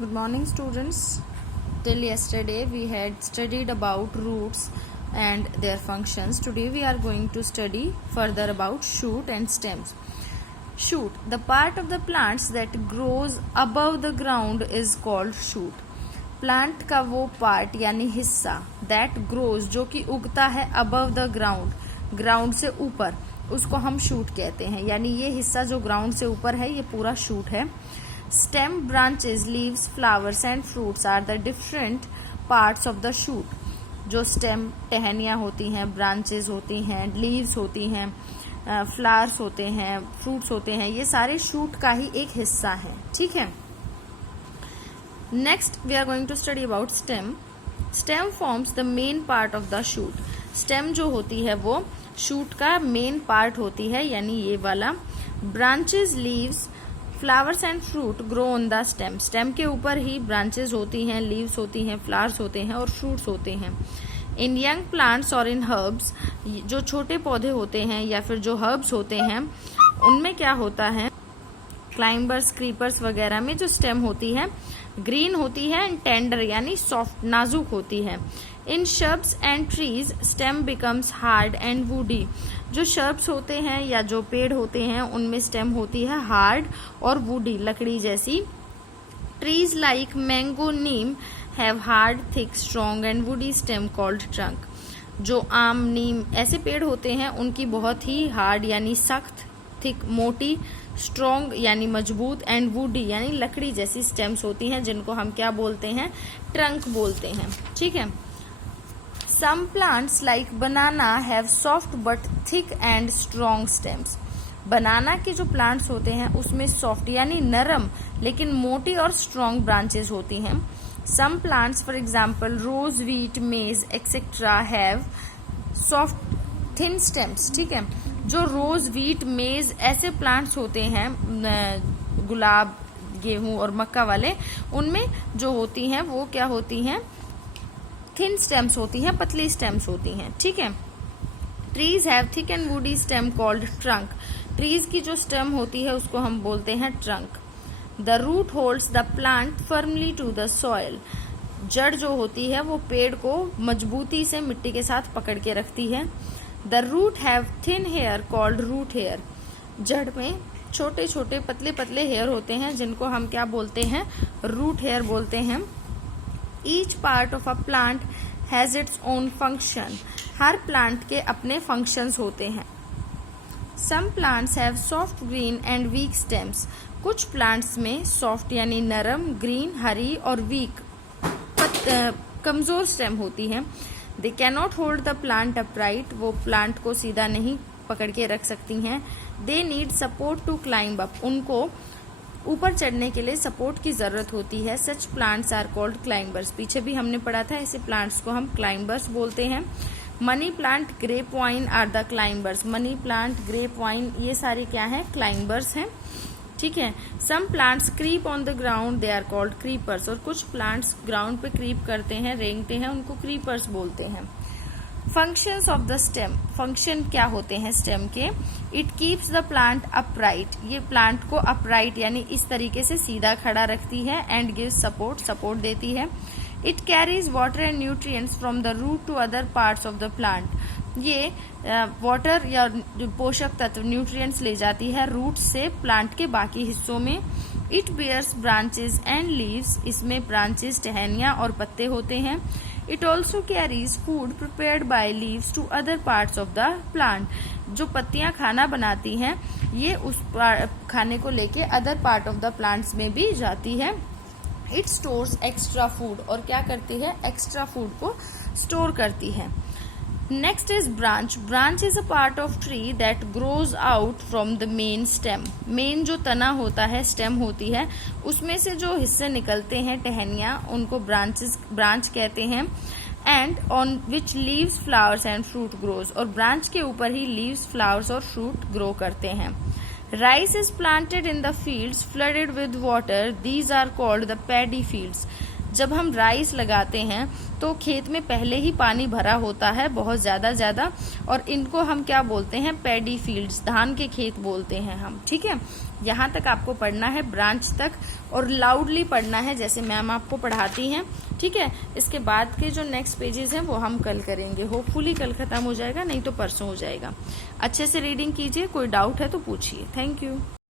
Good morning, students. Till yesterday we had studied about roots and their functions. Today we are going to study further about shoot and stems. Shoot, the part of the plants that grows above the ground is called shoot. Plant का वो part यानी हिस्सा that grows जो कि उगता है above the ground, ground से ऊपर, उसको हम शूट कहते हैं. यानी ये हिस्सा जो ग्राउंड से ऊपर है ये पूरा शूट है. Stem, branches, leaves, flowers and fruits are the different parts of the shoot. जो स्टेम टहनियाँ होती हैं, ब्रांचेस होती हैं, लीव्स होती हैं, फ्लावर्स होते हैं, फ्रूट्स होते हैं, ये सारे शूट का ही एक हिस्सा है. ठीक है. Next, we are going to study about stem. Stem forms the main part of the shoot. Stem जो होती है वो shoot का main part होती है, यानी ये वाला. Branches, leaves, flowers and fruit grow on the stem. Stem के ऊपर ही branches होती हैं, leaves होती हैं, flowers होते हैं और fruits होते हैं. In young plants or in herbs, जो छोटे पौधे होते हैं या फिर जो herbs होते हैं, उनमें क्या होता है, क्लाइंबर्स, क्रीपर्स वगैरह में जो स्टेम होती है ग्रीन होती है एंड टेंडर यानी सॉफ्ट, नाजुक होती है. In shrubs and trees stem becomes hard and woody. जो शर्ब्स होते हैं या जो पेड़ होते हैं उनमें स्टेम होती है हार्ड और वुडी, लकड़ी जैसी. Trees like mango, Neem have hard, thick, strong and woody stem called trunk. जो आम, नीम ऐसे पेड़ होते हैं उनकी बहुत ही हार्ड यानी सख्त, थिक मोटी, स्ट्रॉन्ग यानी मजबूत एंड वुडी यानी लकड़ी जैसी स्टेम्स होती हैं, जिनको हम क्या बोलते हैं, ट्रंक बोलते हैं. ठीक है. Some plants like banana have soft but thick and strong stems. Banana के जो प्लांट्स होते हैं उसमें सॉफ्ट यानी नरम लेकिन मोटी और स्ट्रॉन्ग ब्रांचेस होती हैं. Some plants for example rose, wheat, maize etcetera have soft thin stems. ठीक है. जो रोज, व्हीट, मेज ऐसे प्लांट्स होते हैं, गुलाब, गेहूं और मक्का वाले, उनमें जो होती हैं वो क्या होती हैं, थिन स्टेम्स होती हैं, पतली स्टेम्स होती हैं. ठीक है. Trees have thick and woody stem called trunk. Trees की जो स्टेम होती है उसको हम बोलते हैं trunk. The root holds the plant firmly to the soil. जड़ जो होती है वो पेड़ को मजबूती से मिट्टी के साथ पकड़ के रखती है. The root have thin hair called root hair. जड़ में छोटे छोटे पतले पतले हेयर होते हैं जिनको हम क्या बोलते हैं, रूट हेयर बोलते हैं. Each part of a plant has its own function. हर प्लांट के अपने फंक्शंस होते हैं. Some plants have soft, green and weak stems. कुछ प्लांट्स में सॉफ्ट यानी नरम, ग्रीन, हरी और वीक कमजोर स्टेम होती है. They cannot hold the plant upright. वो प्लांट को सीधा नहीं पकड़ के रख सकती हैं. They need support to climb up. उनको ऊपर चढ़ने के लिए सपोर्ट की जरूरत होती है. Such plants are called climbers. पीछे भी हमने पढ़ा था, ऐसे प्लांट्स को हम क्लाइंबर्स बोलते हैं. Money plant, grape vine are the climbers. Money plant, grape vine ये सारे क्या है, क्लाइंबर्स हैं. ठीक है. Some plants creep on the ground, they are called creepers. और कुछ प्लांट्स ग्राउंड पे क्रीप करते हैं, रेंगते हैं, उनको क्रीपर्स बोलते हैं. Functions of the stem. Function क्या होते हैं स्टेम के. It keeps the plant upright. ये प्लांट को अपराइट यानी इस तरीके से सीधा खड़ा रखती है. एंड गिव्स सपोर्ट, सपोर्ट देती है. It carries water and nutrients from the root to other parts of the plant. ये वाटर या पोषक तत्व, न्यूट्रिएंट्स ले जाती है रूट से प्लांट के बाकी हिस्सों में. It bears branches and leaves. इसमें ब्रांचेस, टहनियाँ और पत्ते होते हैं. It also carries food prepared by leaves to other parts of the plant. जो पत्तियां खाना बनाती हैं ये उस खाने को लेके other part of the plants में भी जाती है. It stores extra food. और क्या करती है, एक्स्ट्रा फूड को स्टोर करती है. Next is branch. Branch is a part of tree that grows out from the main stem. Main जो तना होता है, स्टेम होती है, उसमें से जो हिस्से निकलते हैं, टहनियाँ, उनको ब्रांच कहते हैं. And on which leaves, flowers and fruit grows. और ब्रांच के ऊपर ही लीव्स, फ्लावर्स और फ्रूट ग्रो करते हैं. Rice is planted in the fields flooded with water. These are called the paddy fields. जब हम राइस लगाते हैं तो खेत में पहले ही पानी भरा होता है बहुत ज्यादा, और इनको हम क्या बोलते हैं, पैडी फील्ड्स, धान के खेत बोलते हैं हम। ठीक है, यहाँ तक आपको पढ़ना है, ब्रांच तक, और लाउडली पढ़ना है जैसे मैम आपको पढ़ाती हैं। ठीक है, इसके बाद के जो नेक्स्ट पेजेस हैं वो हम कल करेंगे। होपफुली कल खत्म हो जाएगा, नहीं तो परसों हो जाएगा। अच्छे से रीडिंग कीजिए, कोई डाउट है तो पूछिए। Thank you.